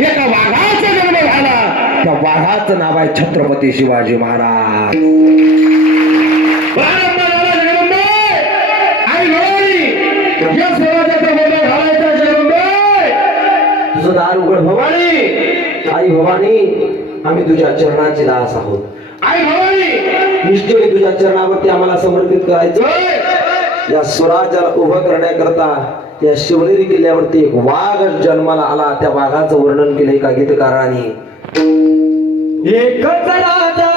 एका वाघाचा जन्म झाला. त्या वाघाचं नाव आहे छत्रपती शिवाजी महाराज. तुझं दार उघड भवानी. आई भवानी आम्ही तुझ्या चरणाचे दास आहोत. आई भवानी निष्ठेने तुझ्या चरणावरती आम्हाला समर्पित करायचं या स्वराज्याला उभं करण्याकरता त्या शिवनेरी किल्ल्यावरती एक वाघ जन्माला आला. त्या वाघाचं वर्णन केलंय का गीतकारांनी. एकच राजा